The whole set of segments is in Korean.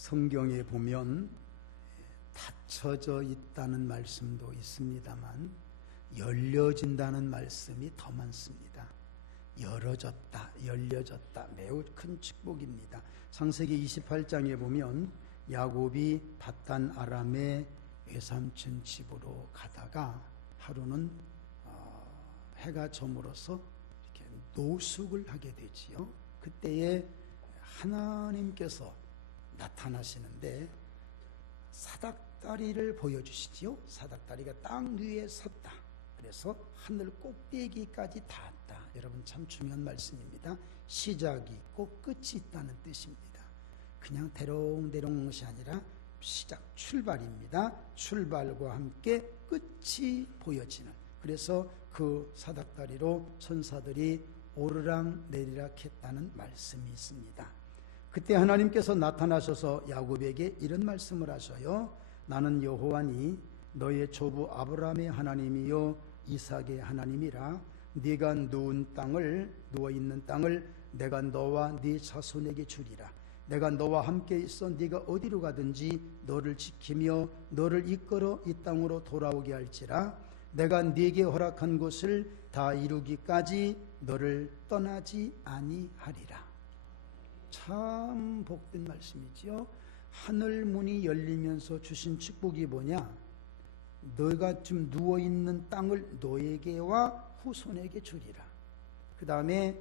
성경에 보면 닫혀져 있다는 말씀도 있습니다만 열려진다는 말씀이 더 많습니다. 열어졌다, 열려졌다, 매우 큰 축복입니다. 창세기 28장에 보면 야곱이 밧단 아람의 외삼촌 집으로 가다가 하루는 해가 저물어서 이렇게 노숙을 하게 되지요. 그때에 하나님께서 나타나시는데 사닥다리를 보여주시지요. 사닥다리가 땅 위에 섰다. 그래서 하늘 꼭대기까지 닿았다. 여러분 참 중요한 말씀입니다. 시작이 있고 끝이 있다는 뜻입니다. 그냥 대롱대롱 것이 아니라 시작, 출발입니다. 출발과 함께 끝이 보여지는. 그래서 그 사닥다리로 천사들이 오르락 내리락 했다는 말씀이 있습니다. 그때 하나님께서 나타나셔서 야곱에게 이런 말씀을 하셔요. 나는 여호와니 너의 조부 아브라함의 하나님이요 이삭의 하나님이라. 네가 누워있는 땅을 내가 너와 네 자손에게 주리라. 내가 너와 함께 있어 네가 어디로 가든지 너를 지키며 너를 이끌어 이 땅으로 돌아오게 할지라. 내가 네게 허락한 것을 다 이루기까지 너를 떠나지 아니하리라. 참 복된 말씀이지요. 하늘 문이 열리면서 주신 축복이 뭐냐? 너가 지금 누워있는 땅을 너에게와 후손에게 주리라. 그 다음에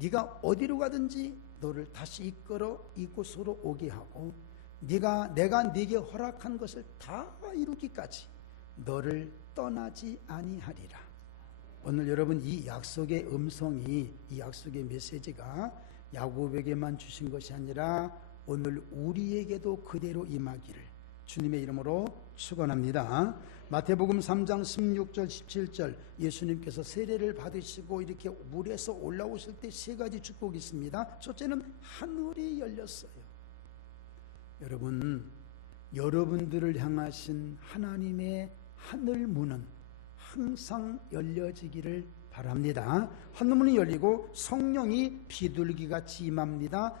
네가 어디로 가든지 너를 다시 이끌어 이곳으로 오게 하고 내가 네게 허락한 것을 다 이루기까지 너를 떠나지 아니하리라. 오늘 여러분 이 약속의 음성이, 이 약속의 메시지가 야곱에게만 주신 것이 아니라 오늘 우리에게도 그대로 임하기를 주님의 이름으로 축원합니다. 마태복음 3장 16절 17절 예수님께서 세례를 받으시고 이렇게 물에서 올라오실 때 세 가지 축복이 있습니다. 첫째는 하늘이 열렸어요. 여러분들을 향하신 하나님의 하늘 문은 항상 열려지기를 바랍니다. 하늘문이 열리고 성령이 비둘기같이 임합니다.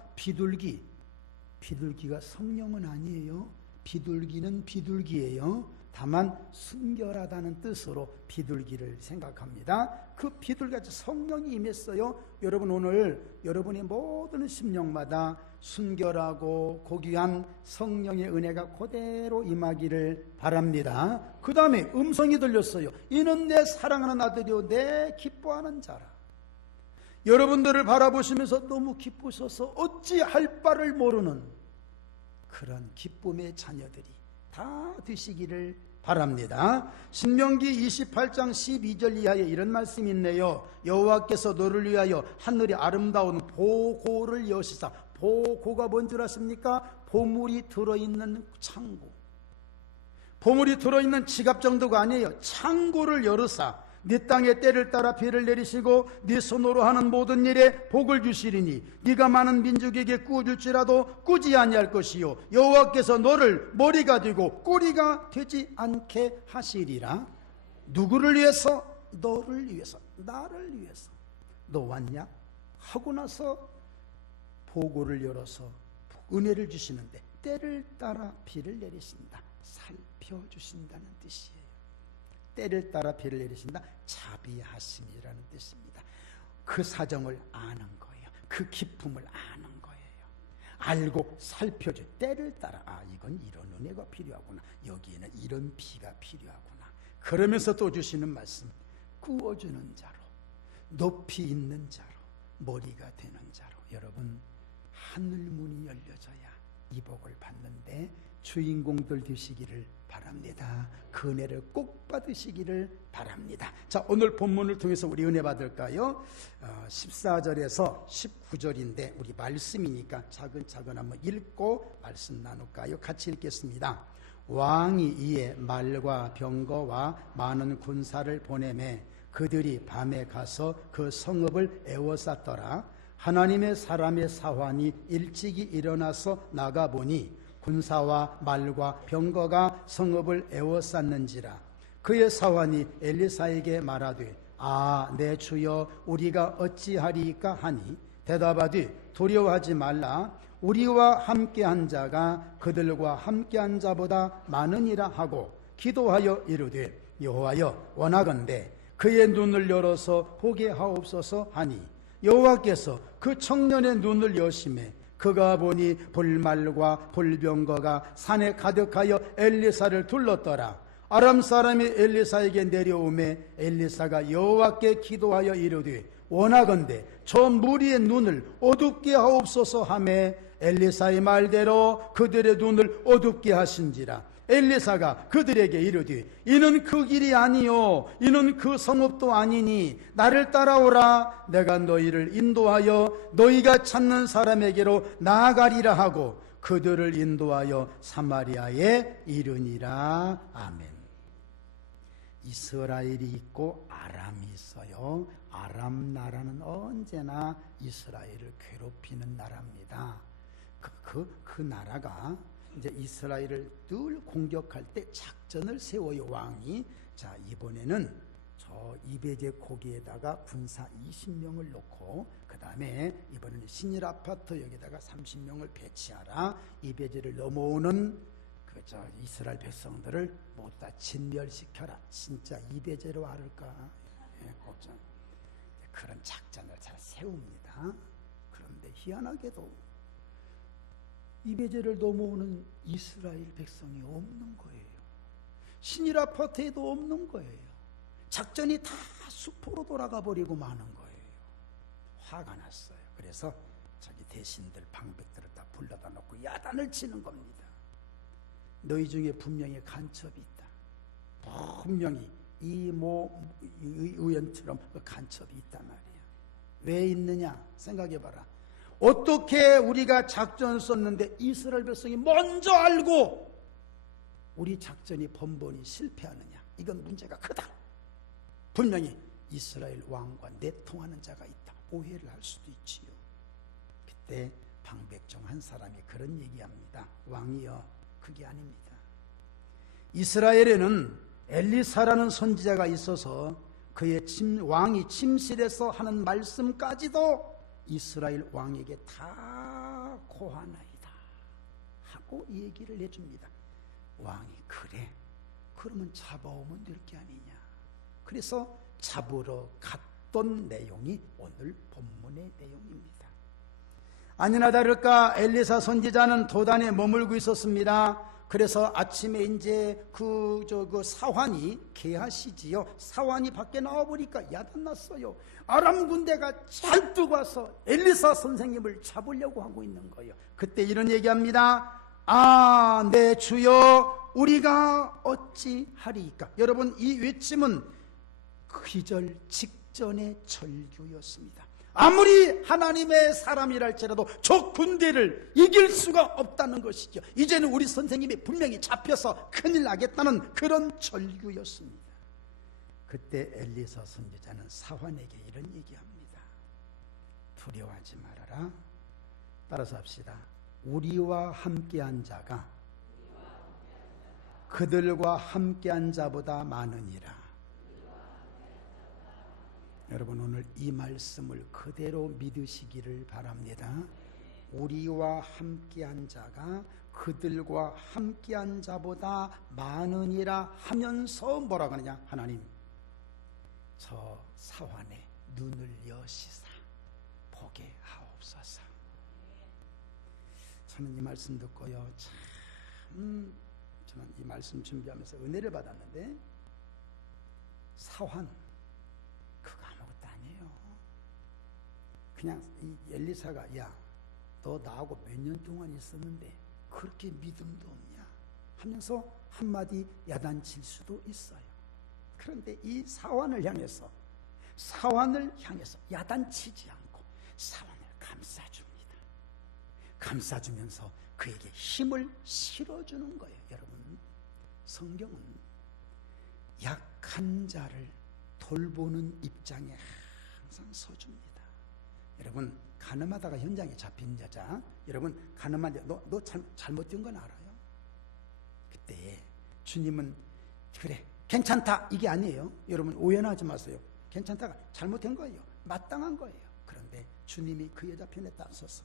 비둘기가 성령은 아니에요. 비둘기는 비둘기예요. 다만 순결하다는 뜻으로 비둘기를 생각합니다. 그 비둘기같이 성령이 임했어요. 여러분 오늘 여러분의 모든 심령마다 순결하고 고귀한 성령의 은혜가 그대로 임하기를 바랍니다. 그 다음에 음성이 들렸어요. 이는 내 사랑하는 아들이요 내 기뻐하는 자라. 여러분들을 바라보시면서 너무 기쁘셔서 어찌할 바를 모르는 그런 기쁨의 자녀들이 다 되시기를 바랍니다. 신명기 28장 12절 이하에 이런 말씀이 있네요. 여호와께서 너를 위하여 하늘의 아름다운 보고를 여시사. 보고가 뭔 줄 아십니까? 보물이 들어있는 창고. 보물이 들어있는 지갑 정도가 아니에요. 창고를 열으사 네 땅에 때를 따라 비를 내리시고 네 손으로 하는 모든 일에 복을 주시리니 네가 많은 민족에게 꾸어줄지라도 꾸지 아니할 것이요 여호와께서 너를 머리가 되고 꼬리가 되지 않게 하시리라. 누구를 위해서? 너를 위해서, 나를 위해서. 너 왔냐? 하고 나서 보고를 열어서 은혜를 주시는데 때를 따라 비를 내리신다. 살펴주신다는 뜻이에요. 때를 따라 비를 내리신다. 자비하심이라는 뜻입니다. 그 사정을 아는 거예요. 그 기쁨을 아는 거예요. 알고 살펴줘. 때를 따라 이건 이런 은혜가 필요하구나. 여기에는 이런 비가 필요하구나. 그러면서 또 주시는 말씀. 구워주는 자로, 높이 있는 자로, 머리가 되는 자로. 여러분 하늘문이 열려져야 이 복을 받는데 주인공들 되시기를 바랍니다. 그 은혜를 꼭 받으시기를 바랍니다. 자, 오늘 본문을 통해서 우리 은혜 받을까요? 14절에서 19절인데 우리 말씀이니까 차근차근 한번 읽고 말씀 나눌까요? 같이 읽겠습니다. 왕이 이에 말과 병거와 많은 군사를 보내매 그들이 밤에 가서 그 성읍을 에워쌌더라. 하나님의 사람의 사환이 일찍이 일어나서 나가보니 군사와 말과 병거가 성읍을 에워쌌는지라. 그의 사환이 엘리사에게 말하되 내 주여 우리가 어찌하리이까 하니 대답하되 두려워하지 말라. 우리와 함께한 자가 그들과 함께한 자보다 많으니라 하고 기도하여 이르되 여호와여 원하건대 그의 눈을 열어서 보게 하옵소서 하니 여호와께서 그 청년의 눈을 여심해 그가 보니 불말과 불병거가 산에 가득하여 엘리사를 둘렀더라. 아람 사람이 엘리사에게 내려오매 엘리사가 여호와께 기도하여 이르되 원하건대 저 무리의 눈을 어둡게 하옵소서 하매 엘리사의 말대로 그들의 눈을 어둡게 하신지라. 엘리사가 그들에게 이르되 이는 그 길이 아니요 이는 그 성읍도 아니니 나를 따라오라. 내가 너희를 인도하여 너희가 찾는 사람에게로 나아가리라 하고 그들을 인도하여 사마리아에 이르니라. 아멘. 이스라엘이 있고 아람이 있어요. 아람 나라는 언제나 이스라엘을 괴롭히는 나라입니다. 그 나라가 이제 이스라엘을 늘 공격할 때 작전을 세워요, 왕이. 자, 이번에는 저 이베제 고기에다가 군사 20명을 놓고 그 다음에 이번에는 신일 아파트 여기다가 30명을 배치하라. 이베제를 넘어오는 저 이스라엘 백성들을 모두 다 진멸시켜라. 진짜 이베제로 알을까? 예, 그런 작전을 잘 세웁니다. 그런데 희한하게도 이베제를 넘어오는 이스라엘 백성이 없는 거예요. 신일 아파트에도 없는 거예요. 작전이 다 수포로 돌아가 버리고 마는 거예요. 화가 났어요. 그래서 자기 대신들 방백들을 다 불러다 놓고 야단을 치는 겁니다. 너희 중에 분명히 간첩이 있다. 분명히 이모 의원처럼 그 간첩이 있단 말이야. 왜 있느냐 생각해봐라. 어떻게 우리가 작전을 썼는데 이스라엘 백성이 먼저 알고 우리 작전이 번번이 실패하느냐. 이건 문제가 크다. 분명히 이스라엘 왕과 내통하는 자가 있다. 오해를 할 수도 있지요. 그때 방백종 한 사람이 그런 얘기합니다. 왕이여, 그게 아닙니다. 이스라엘에는 엘리사라는 선지자가 있어서 그의 왕이 침실에서 하는 말씀까지도 이스라엘 왕에게 다 고하나이다 하고 얘기를 해줍니다. 왕이 그래? 그러면 잡아오면 될 게 아니냐. 그래서 잡으러 갔던 내용이 오늘 본문의 내용입니다. 아니나 다를까 엘리사 선지자는 도단에 머물고 있었습니다. 그래서 아침에 이제 그 사환이 게하시지요. 사환이 밖에 나와보니까 야단났어요. 아람 군대가 잔뜩 와서 엘리사 선생님을 잡으려고 하고 있는 거예요. 그때 이런 얘기합니다. 아, 내 주여, 우리가 어찌하리이까. 여러분, 이 외침은 기절 직전의 절규였습니다. 아무리 하나님의 사람이랄지라도 저 군대를 이길 수가 없다는 것이죠. 이제는 우리 선생님이 분명히 잡혀서 큰일 나겠다는 그런 절규였습니다. 그때 엘리사 선지자는 사환에게 이런 얘기합니다. 두려워하지 말아라. 따라서 합시다. 우리와 함께한 자가 그들과 함께한 자보다 많으니라. 여러분, 오늘 이 말씀을 그대로 믿으시기를 바랍니다. 우리와 함께한 자가 그들과 함께한 자보다 많으니라 하면서 뭐라고 하느냐. 하나님, 저 사환의 눈을 여시사 보게 하옵소서. 저는 이 말씀 듣고요, 참 저는 이 말씀 준비하면서 은혜를 받았는데, 사환 그거 아무것도 아니에요. 그냥 이 엘리사가 야, 너 나하고 몇 년 동안 있었는데 그렇게 믿음도 없냐 하면서 한마디 야단칠 수도 있어요. 그런데 이 사환을 향해서 야단치지 않고 사환을 감싸줍니다. 감싸주면서 그에게 힘을 실어주는 거예요. 여러분, 성경은 약한 자를 돌보는 입장에 항상 서줍니다. 여러분, 가늠하다가 현장에 잡힌 여자, 여러분 가늠한데 너 잘못된 건 알아요? 그때 주님은 그래 괜찮다 이게 아니에요. 여러분 오해하지 마세요. 괜찮다가 잘못된 거예요. 마땅한 거예요. 그런데 주님이 그 여자 편에 딱 서서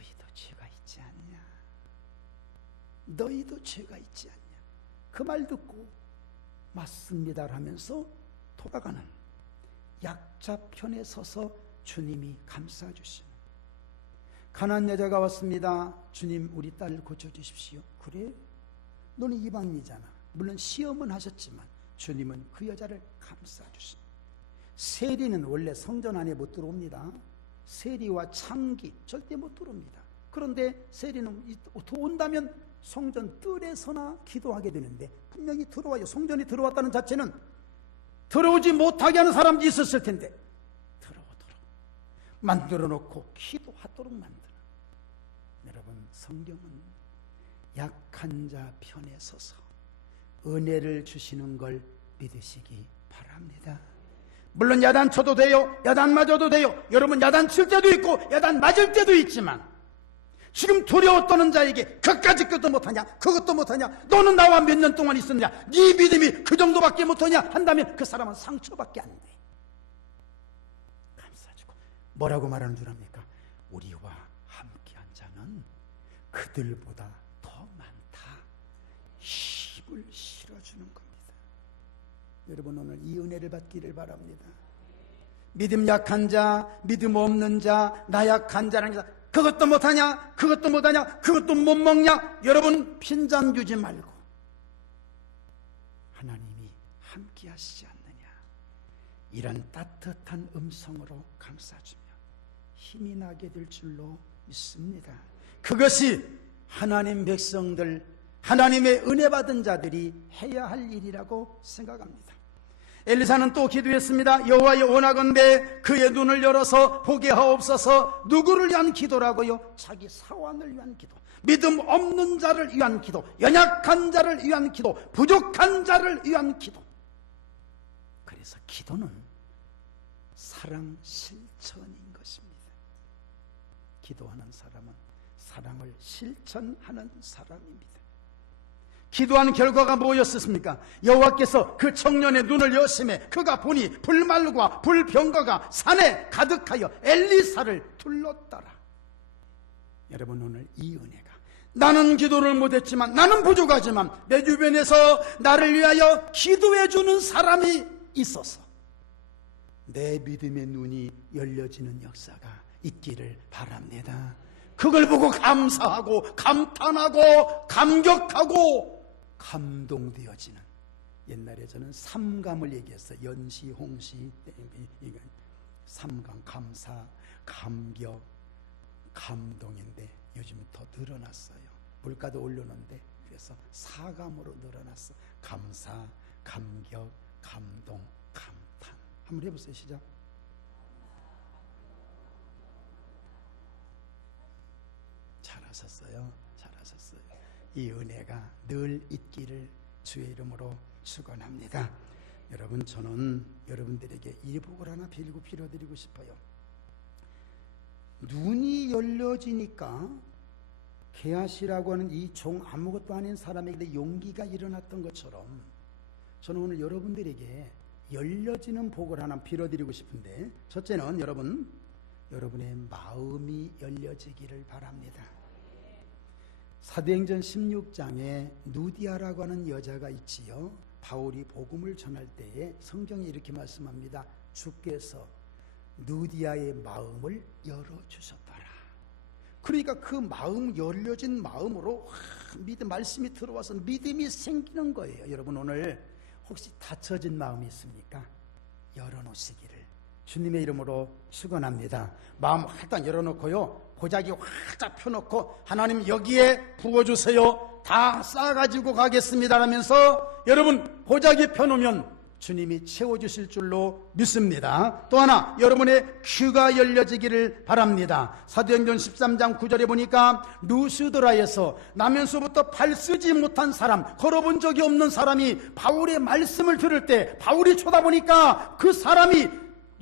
너희도 죄가 있지 않냐? 너희도 죄가 있지 않냐? 그 말 듣고 맞습니다 하면서 돌아가는 약자 편에 서서 주님이 감싸주시는, 가난한 여자가 왔습니다. 주님, 우리 딸을 고쳐주십시오. 그래? 너는 이방인이잖아. 물론 시험은 하셨지만 주님은 그 여자를 감싸주십니다. 세리는 원래 성전 안에 못 들어옵니다. 세리와 창기 절대 못 들어옵니다. 그런데 세리는 온다면 성전 뜰에서나 기도하게 되는데 분명히 들어와요. 성전에 들어왔다는 자체는 들어오지 못하게 하는 사람도 있었을 텐데 들어오도록 만들어 놓고 기도하도록 만드는, 여러분, 성경은 약한 자 편에 서서 은혜를 주시는 걸 믿으시기 바랍니다. 물론 야단 쳐도 돼요. 야단 맞아도 돼요. 여러분, 야단 칠 때도 있고 야단 맞을 때도 있지만 지금 두려워 떠는 자에게 그까짓 것도 못하냐, 그것도 못하냐, 너는 나와 몇 년 동안 있었느냐, 네 믿음이 그 정도밖에 못하냐 한다면 그 사람은 상처밖에 안 돼. 감싸주고 뭐라고 말하는 줄 압니까? 우리와 함께한 자는 그들보다 더 많다. 힘을 실어주는 겁니다. 여러분, 오늘 이 은혜를 받기를 바랍니다. 믿음 약한 자, 믿음 없는 자, 나약한 자라는 자, 그것도 못하냐, 그것도 못하냐, 그것도 못 먹냐, 여러분 핀잔 주지 말고 하나님이 함께 하시지 않느냐, 이런 따뜻한 음성으로 감싸주면 힘이 나게 될 줄로 믿습니다. 그것이 하나님 백성들, 하나님의 은혜 받은 자들이 해야 할 일이라고 생각합니다. 엘리사는 또 기도했습니다. 여호와여, 원하건대 그의 눈을 열어서 보게 하옵소서. 누구를 위한 기도라고요? 자기 사환을 위한 기도, 믿음 없는 자를 위한 기도, 연약한 자를 위한 기도, 부족한 자를 위한 기도. 그래서 기도는 사랑 실천인 것입니다. 기도하는 사람은 사랑을 실천하는 사람입니다. 기도한 결과가 뭐였습니까? 여호와께서 그 청년의 눈을 여심해 그가 보니 불말과 불병거가 산에 가득하여 엘리사를 둘렀더라. 여러분, 오늘 이 은혜가, 나는 기도를 못했지만, 나는 부족하지만 내 주변에서 나를 위하여 기도해 주는 사람이 있어서 내 믿음의 눈이 열려지는 역사가 있기를 바랍니다. 그걸 보고 감사하고 감탄하고 감격하고 감동되어지는, 옛날에 저는 삼감을 얘기했어요. 연시, 홍시, 삼감, 감사, 감격, 감동인데 요즘은 더 늘어났어요. 물가도 올려놓는데 그래서 사감으로 늘어났어. 감사, 감격, 감동, 감탄. 한번 해보세요. 시작. 잘하셨어요. 잘하셨어요. 이 은혜가 늘 있기를 주의 이름으로 축원합니다. 여러분, 저는 여러분들에게 이 복을 하나 빌어드리고 싶어요. 눈이 열려지니까 게하시라고 하는 이 종, 아무것도 아닌 사람에게 용기가 일어났던 것처럼 저는 오늘 여러분들에게 열려지는 복을 하나 빌어드리고 싶은데, 첫째는 여러분의 마음이 열려지기를 바랍니다. 사도행전 16장에 누디아라고 하는 여자가 있지요. 바울이 복음을 전할 때에 성경이 이렇게 말씀합니다. 주께서 누디아의 마음을 열어주셨더라. 그러니까 그 마음, 열려진 마음으로 믿음, 말씀이 들어와서 믿음이 생기는 거예요. 여러분, 오늘 혹시 닫혀진 마음이 있습니까? 열어놓으시기를 주님의 이름으로 축원합니다. 마음 활짝 열어놓고요, 보자기 활짝 펴놓고 하나님 여기에 부어주세요, 다 싸가지고 가겠습니다 하면서 여러분 보자기 펴놓으면 주님이 채워주실 줄로 믿습니다. 또 하나, 여러분의 귀가 열려지기를 바랍니다. 사도행전 13장 9절에 보니까 루스드라에서 나면서부터 발 쓰지 못한 사람, 걸어본 적이 없는 사람이 바울의 말씀을 들을 때 바울이 쳐다보니까 그 사람이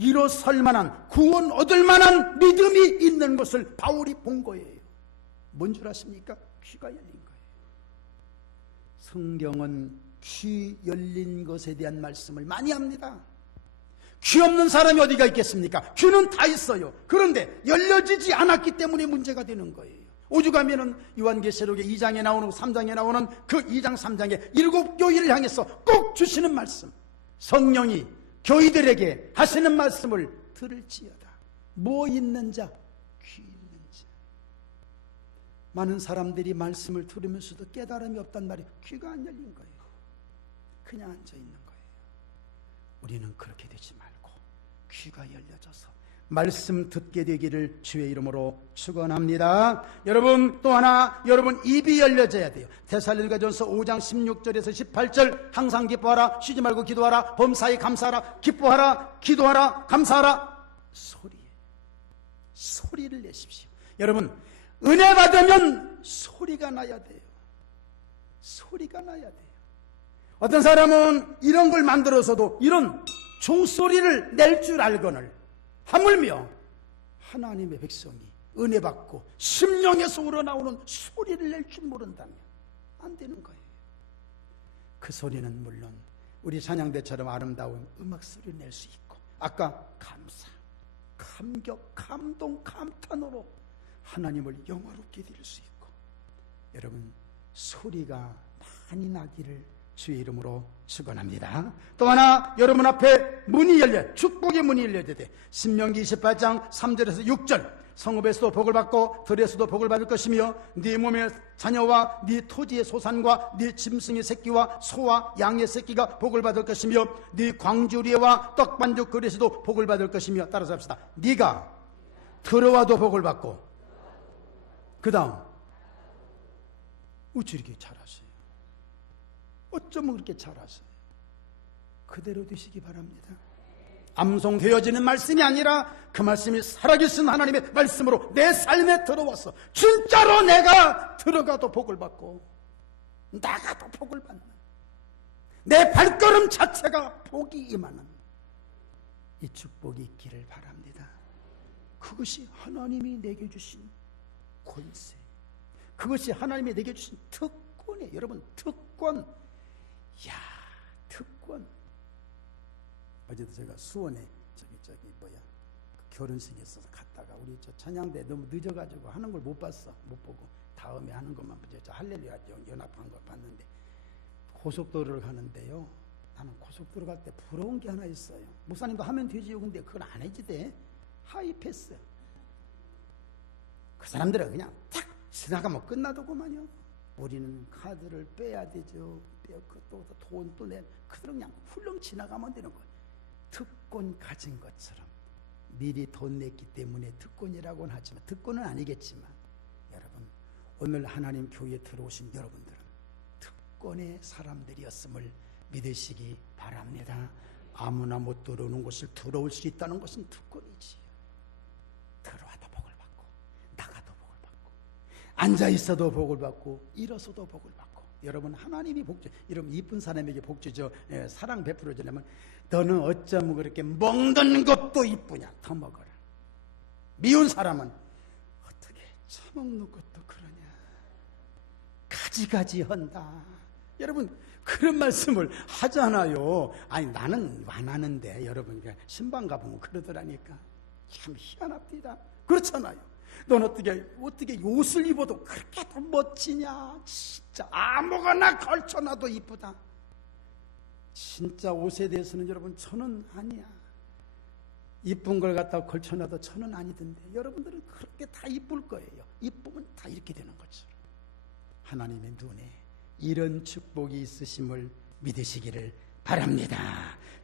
일어설 만한, 구원 얻을 만한 믿음이 있는 것을 바울이 본 거예요. 뭔 줄 아십니까? 귀가 열린 거예요. 성경은 귀 열린 것에 대한 말씀을 많이 합니다. 귀 없는 사람이 어디가 있겠습니까? 귀는 다 있어요. 그런데 열려지지 않았기 때문에 문제가 되는 거예요. 오죽하면은 요한계시록의 2장에 나오는 3장에 나오는 그 2장 3장에 7교회를 향해서 꼭 주시는 말씀, 성령이 교회들에게 하시는 말씀을 들을지어다. 뭐 있는 자? 귀 있는 자. 많은 사람들이 말씀을 들으면서도 깨달음이 없단 말이에요. 귀가 안 열린 거예요. 그냥 앉아 있는 거예요. 우리는 그렇게 되지 말고 귀가 열려져서 말씀 듣게 되기를 주의 이름으로 축원합니다. 여러분, 또 하나, 여러분 입이 열려져야 돼요. 데살로니가전서 5장 16절에서 18절, 항상 기뻐하라, 쉬지 말고 기도하라, 범사에 감사하라, 기뻐하라, 기도하라, 감사하라. 소리를 내십시오. 여러분, 은혜 받으면 소리가 나야 돼요. 소리가 나야 돼요. 어떤 사람은 이런 걸 만들어서도 이런 종소리를 낼 줄 알거늘 하물며 하나님의 백성이 은혜 받고 심령에서 우러나오는 소리를 낼 줄 모른다면 안 되는 거예요. 그 소리는 물론 우리 찬양대처럼 아름다운 음악 소리를 낼 수 있고, 아까 감사, 감격, 감동, 감탄으로 하나님을 영화롭게 드릴 수 있고, 여러분 소리가 많이 나기를 주의 이름으로 축원합니다. 또 하나, 여러분 앞에 문이 열려, 축복의 문이 열려야 돼. 신명기 28장 3절에서 6절, 성읍에서도 복을 받고 들에서도 복을 받을 것이며 네 몸의 자녀와 네 토지의 소산과 네 짐승의 새끼와 소와 양의 새끼가 복을 받을 것이며 네 광주리와 떡반죽 그릇에서도 복을 받을 것이며, 따라서 합시다. 네가 들어와도 복을 받고, 그 다음 어찌 이렇게 잘하세요? 어쩌면 그렇게 잘하세요? 그대로 되시기 바랍니다. 암송되어지는 말씀이 아니라 그 말씀이 살아계신 하나님의 말씀으로 내 삶에 들어와서 진짜로 내가 들어가도 복을 받고 나가도 복을 받는, 내 발걸음 자체가 복이 임하는 이 축복이 있기를 바랍니다. 그것이 하나님이 내게 주신 권세, 그것이 하나님이 내게 주신 특권이에요. 여러분, 특권. 야, 특권. 어제도 제가 수원에 결혼식에 있어서 갔다가 우리 저 찬양대 너무 늦어가지고 하는 걸 못 봤어. 못 보고 다음에 하는 것만 보죠. 저 할렐루야 연합한 걸 봤는데, 고속도로를 가는데요, 나는 고속도로 갈 때 부러운 게 하나 있어요. 목사님도 하면 되지요. 근데 그건 안 해지대. 하이패스. 그 사람들은 그냥 탁 지나가면 끝나더구만요. 우리는 카드를 빼야 되죠. 또 돈 또 내. 그들은 그냥 훌렁 지나가면 되는 거예요. 특권 가진 것처럼 미리 돈 냈기 때문에 특권이라고는 하지만, 특권은 아니겠지만, 여러분 오늘 하나님 교회에 들어오신 여러분들은 특권의 사람들이었음을 믿으시기 바랍니다. 아무나 못 들어오는 곳을 들어올 수 있다는 것은 특권이지요. 들어와도 복을 받고 나가도 복을 받고 앉아 있어도 복을 받고 일어서도 복을 받고. 여러분 하나님이 복주, 여러분 이쁜 사람에게 복주죠. 사랑 베풀어 주려면 너는 어쩌면 그렇게 먹는 것도 이쁘냐, 더 먹어라. 미운 사람은 어떻게 처먹는 것도 그러냐, 가지가지 한다. 여러분 그런 말씀을 하잖아요. 아니 나는 안 하는데 여러분 신방 가보면 그러더라니까. 참 희한합니다. 그렇잖아요. 넌 어떻게 옷을 입어도 그렇게 더 멋지냐. 진짜 아무거나 걸쳐놔도 이쁘다. 진짜 옷에 대해서는 여러분 저는 아니야. 이쁜 걸 갖다가 걸쳐놔도 저는 아니던데, 여러분들은 그렇게 다 이쁠 거예요. 이쁘면 다 이렇게 되는 거죠. 하나님의 눈에 이런 축복이 있으심을 믿으시기를 바랍니다.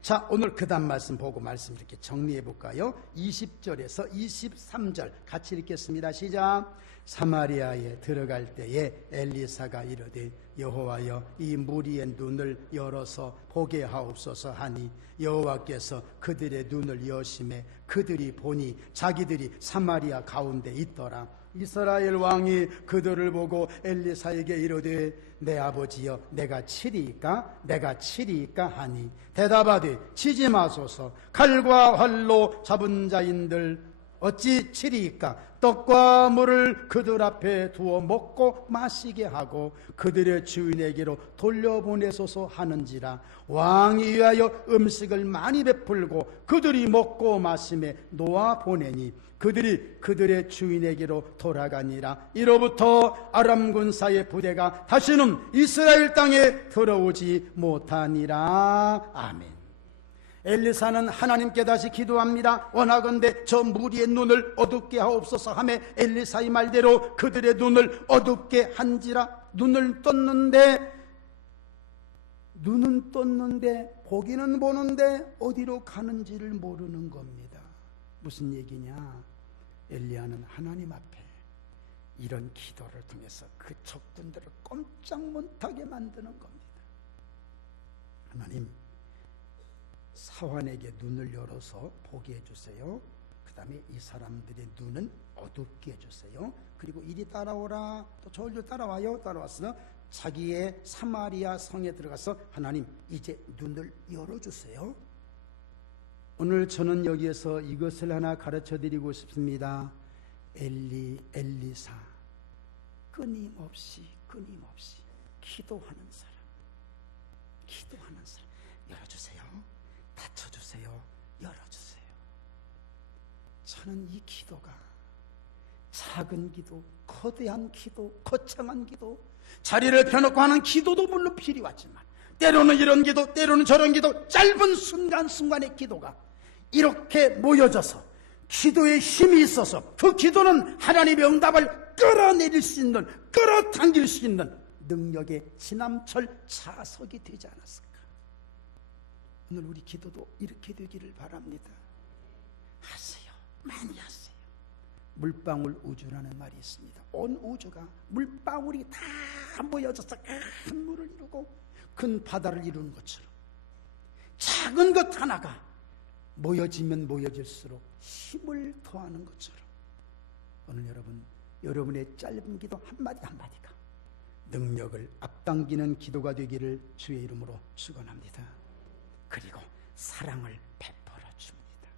자, 오늘 그 다음 말씀 보고 말씀 이렇게 정리해 볼까요? 20절에서 23절 같이 읽겠습니다. 시작. 사마리아에 들어갈 때에 엘리사가 이르되 여호와여 이 무리의 눈을 열어서 보게 하옵소서 하니 여호와께서 그들의 눈을 여심해 그들이 보니 자기들이 사마리아 가운데 있더라. 이스라엘 왕이 그들을 보고 엘리사에게 이르되 내 아버지여 내가 치리이까 하니 대답하되 치지 마소서. 칼과 활로 잡은 자인들 어찌 치리이까. 떡과 물을 그들 앞에 두어 먹고 마시게 하고 그들의 주인에게로 돌려보내소서 하는지라. 왕이 위하여 음식을 많이 베풀고 그들이 먹고 마심에 놓아 보내니 그들이 그들의 주인에게로 돌아가니라. 이로부터 아람 군사의 부대가 다시는 이스라엘 땅에 들어오지 못하니라. 아멘. 엘리사는 하나님께 다시 기도합니다. 원하건대 저 무리의 눈을 어둡게 하옵소서 하며 엘리사의 말대로 그들의 눈을 어둡게 한지라. 눈은 떴는데 보기는 보는데 어디로 가는지를 모르는 겁니다. 무슨 얘기냐? 엘리야는 하나님 앞에 이런 기도를 통해서 그 적군들을 꼼짝 못하게 만드는 겁니다. 하나님, 사환에게 눈을 열어서 보게 해주세요. 그 다음에 이 사람들의 눈은 어둡게 해주세요. 그리고 이리 따라오라. 또 저울로 따라와요. 따라와서 자기의 사마리아 성에 들어가서 하나님 이제 눈을 열어주세요. 오늘 저는 여기에서 이것을 하나 가르쳐 드리고 싶습니다. 엘리사 끊임없이 기도하는 사람 열어주세요. 닫혀주세요. 열어주세요. 저는 이 기도가 작은 기도, 거대한 기도, 거창한 기도, 자리를 펴놓고 하는 기도도 물론 필요하지만 때로는 이런 기도, 때로는 저런 기도, 짧은 순간순간의 기도가 이렇게 모여져서 기도에 힘이 있어서 그 기도는 하나님의 응답을 끌어내릴 수 있는, 끌어당길 수 있는 능력의 지남철 자석이 되지 않았을까. 오늘 우리 기도도 이렇게 되기를 바랍니다. 하세요. 많이 하세요. 물방울 우주라는 말이 있습니다. 온 우주가 물방울이 다 모여져서 큰 물을 이루고 큰 바다를 이루는 것처럼 작은 것 하나가 모여지면 모여질수록 힘을 더하는 것처럼 오늘 여러분의 짧은 기도 한마디 한마디가 능력을 앞당기는 기도가 되기를 주의 이름으로 축원합니다. 그리고 사랑을 베풀어 줍니다.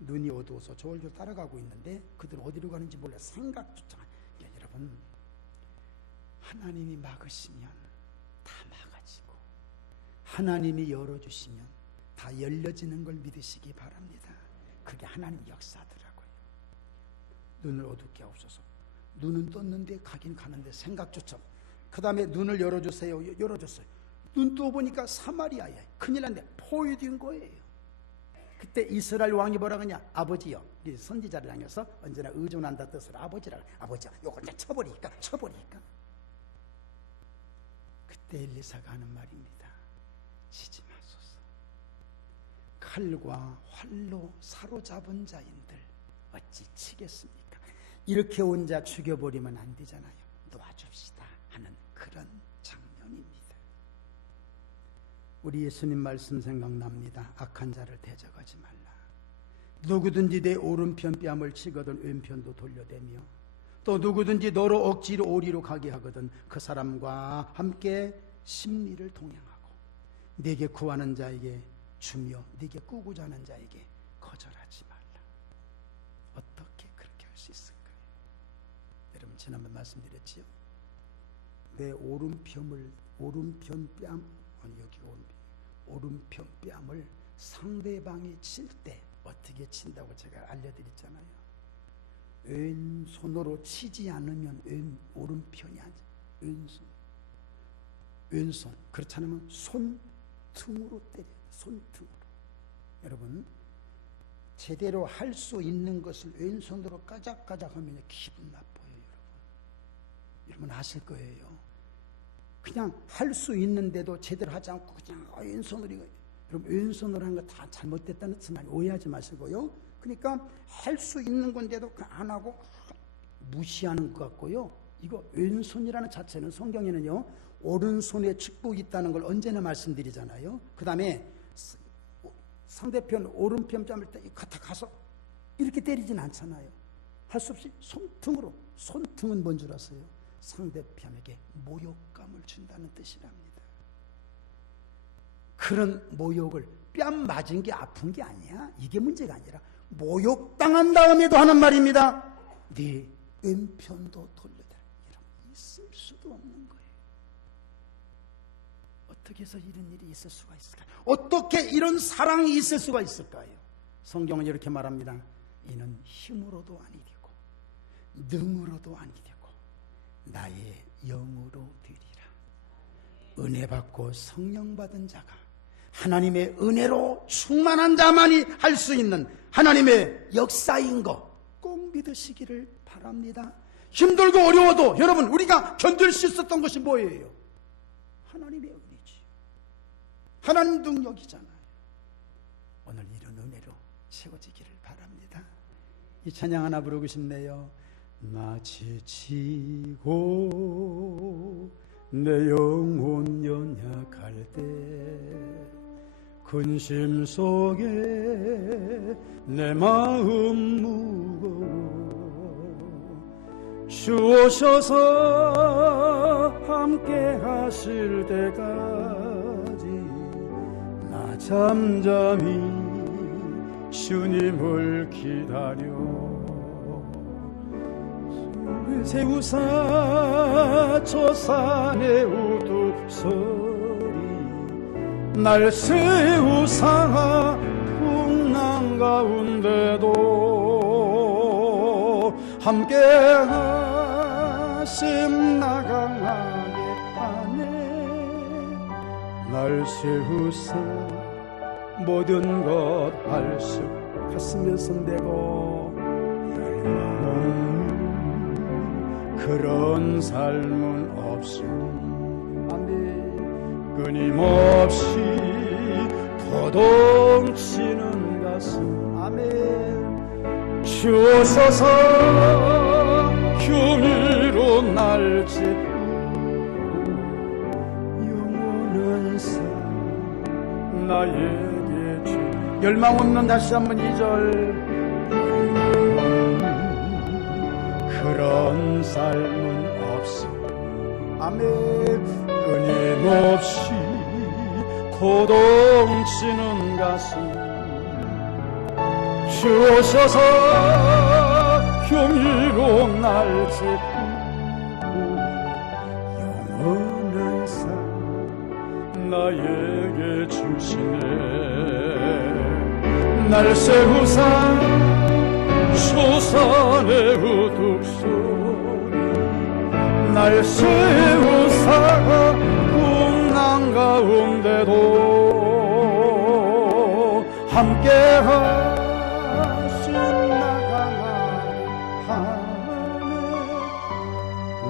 눈이 어두워서 저울줄 따라가고 있는데 그들 어디로 가는지 몰라 생각조차. 여러분, 하나님이 막으시면 다 막아지고 하나님이 열어주시면 다 열려지는 걸 믿으시기 바랍니다. 그게 하나님 역사더라고요. 눈을 어둡게 하옵소서. 눈은 떴는데 가긴 가는데 생각조차. 그 다음에 눈을 열어주세요. 열어줬어요. 눈 떠보니까 사마리아에 큰일 났는데 포위된 거예요. 그때 이스라엘 왕이 뭐라 그러냐? 아버지요. 우리 선지자를 향해서 언제나 의존한다 뜻으로 아버지라. 아버지요. 요거 이제 쳐버리니까. 그때 엘리사가 하는 말입니다. 치지 마소서. 칼과 활로 사로잡은 자인들 어찌 치겠습니까? 이렇게 온 자 죽여버리면 안 되잖아요. 놓아줍시다 하는 그런 장면입니다. 우리 예수님 말씀 생각납니다. 악한 자를 대적하지 말라. 누구든지 내 오른편 뺨을 치거든 왼편도 돌려대며 또 누구든지 너로 억지로 오리로 가게 하거든 그 사람과 함께 심리를 동행하고 네게 구하는 자에게 주며 네게 꾸고자 하는 자에게 거절하지 말라. 어떻게 그렇게 할 수 있을까요? 여러분, 지난번 말씀드렸지요. 내 오른편 뺨, 오른편 뺨을 상대방이 칠 때 어떻게 친다고 제가 알려드렸잖아요. 왼손으로 치지 않으면 오른편이 아니죠. 왼손. 그렇지 않으면 손등으로 때려요. 손등으로. 여러분, 제대로 할 수 있는 것을 왼손으로 까작까작 하면 기분 나빠요. 여러분 아실 거예요. 그냥 할 수 있는데도 제대로 하지 않고 그냥 왼손으로. 여러분, 왼손으로 한 거 다 잘못됐다는 말 오해하지 마시고요. 그러니까 할 수 있는 건데도 안 하고 무시하는 것 같고요. 이거 왼손이라는 자체는 성경에는요, 오른손에 축복이 있다는 걸 언제나 말씀드리잖아요. 그 다음에 상대편 오른편 뺨을 때 가서 이렇게 때리진 않잖아요. 할 수 없이 손등으로. 손등은 뭔 줄 아세요? 상대편에게 모욕감을 준다는 뜻이랍니다. 그런 모욕을 뺨 맞은 게 아픈 게 아니야. 이게 문제가 아니라 모욕당한 다음에도 하는 말입니다. 네 왼편도 돌려달라. 이런 있을 수도 없는 거예요. 어떻게 해서 이런 일이 있을 수가 있을까요? 어떻게 이런 사랑이 있을 수가 있을까요? 성경은 이렇게 말합니다. 이는 힘으로도 아니 되고 능으로도 아니 되고 나의 영으로 되리라. 은혜 받고 성령 받은 자가, 하나님의 은혜로 충만한 자만이 할 수 있는 하나님의 역사인 거 꼭 믿으시기를 바랍니다. 힘들고 어려워도 여러분, 우리가 견딜 수 있었던 것이 뭐예요? 하나님의 은혜지. 하나님 능력이잖아요. 오늘 이런 은혜로 채워지기를 바랍니다. 이 찬양 하나 부르고 싶네요. 나 지치고 내 영혼 연약할 때 근심 속에 내 마음 무거워 주 오셔서 함께 하실 때까지 나 잠잠히 주님을 기다려 세우사 저 산의 우뚝소리 날 세우사 풍랑 가운데도 함께 하심 나 강하게 하네 날 세우사 모든 것 할 수 가슴에 손대고 그런 삶은 없으니 아멘. 끊임없이 도동치는 가슴 아멘. 주옵소서 흉이로 날 짚고 영원한 삶 나에게 주 열망 없는 다시 한번 2절 그런 삶은 없으니 아멘. 끊임없이 고동치는 가슴 주셔서 흉이로 날 짚고 영원한 삶 나에게 주시네 날 세우사 초산의 우뚝소리 날 세우사 풍랑 가운데도 함께 하신 나가나니 하네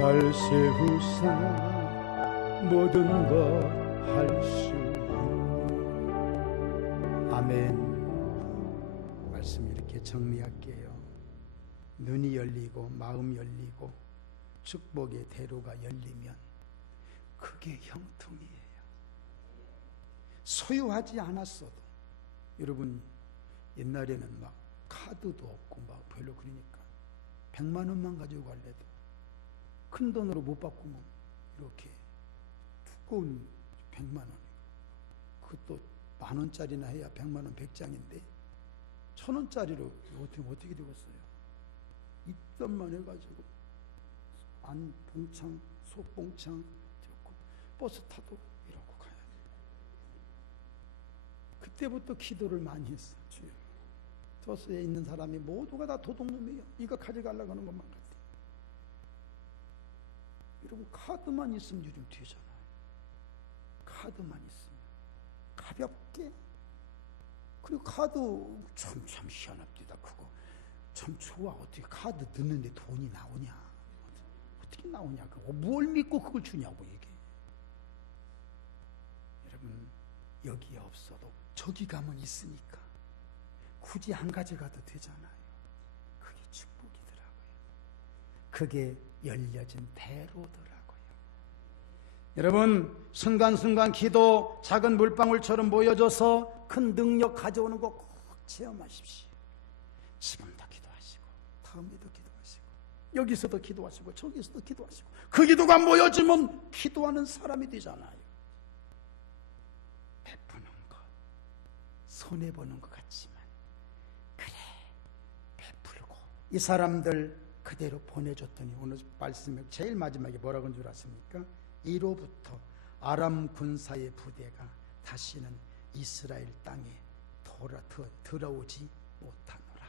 날 세우사 모든 것 할 수 있네 아멘. 말씀 이렇게 정리할게요. 눈이 열리고 마음 열리고 축복의 대로가 열리면 그게 형통이에요. 소유하지 않았어도 여러분 옛날에는 막 카드도 없고 막 별로 그러니까 100만 원만 가지고 갈래도 큰 돈으로 못 바꾸면 이렇게 두꺼운 100만 원 그것도 10,000원짜리나 해야 100만 원 100장인데 1,000원짜리로 어떻게 되겠어요? 입점만 해가지고 안 봉창, 속봉창 듣고 버스 타도 이러고 가야 돼. 그때부터 기도를 많이 했어. 주여, 버스에 있는 사람이 모두가 다 도둑놈이에요. 이거 가져가려고 하는 것만 같아. 여러분 카드만 있으면 요즘 되잖아요. 카드만 있으면 가볍게. 그리고 카드 참 희한합니다. 그거 참 좋아. 어떻게 카드 넣는데 돈이 나오냐? 어떻게 나오냐? 그거 뭘 믿고 그걸 주냐고 이게. 여러분 여기에 없어도 저기 가면 있으니까 굳이 안 가져가도 되잖아요. 그게 축복이더라고요. 그게 열려진 대로더라고요. 여러분 순간순간 기도 작은 물방울처럼 모여져서 큰 능력 가져오는 거 꼭 체험하십시오. 지금도 기도하시고 다음에도 기도하시고 여기서도 기도하시고 저기서도 기도하시고 그 기도가 모여지면 기도하는 사람이 되잖아요. 베푸는 것 손해보는 것 같지만 그래 베풀고 이 사람들 그대로 보내줬더니 오늘 말씀에 제일 마지막에 뭐라고 한 줄 아십니까? 이로부터 아람 군사의 부대가 다시는 이스라엘 땅에 들어오지 못하노라.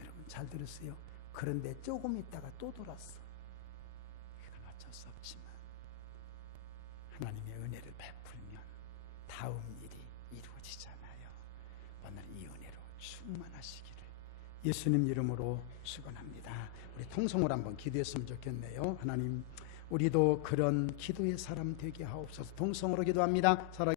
여러분 잘 들으세요. 그런데 조금 있다가 또 돌았어. 이건 어쩔 수 없지만 하나님의 은혜를 베풀면 다음 일이 이루어지잖아요. 오늘 이 은혜로 충만하시기를 예수님 이름으로 축원합니다. 우리 통성으로 한번 기도했으면 좋겠네요. 하나님, 우리도 그런 기도의 사람 되게 하옵소서. 통성으로 기도합니다.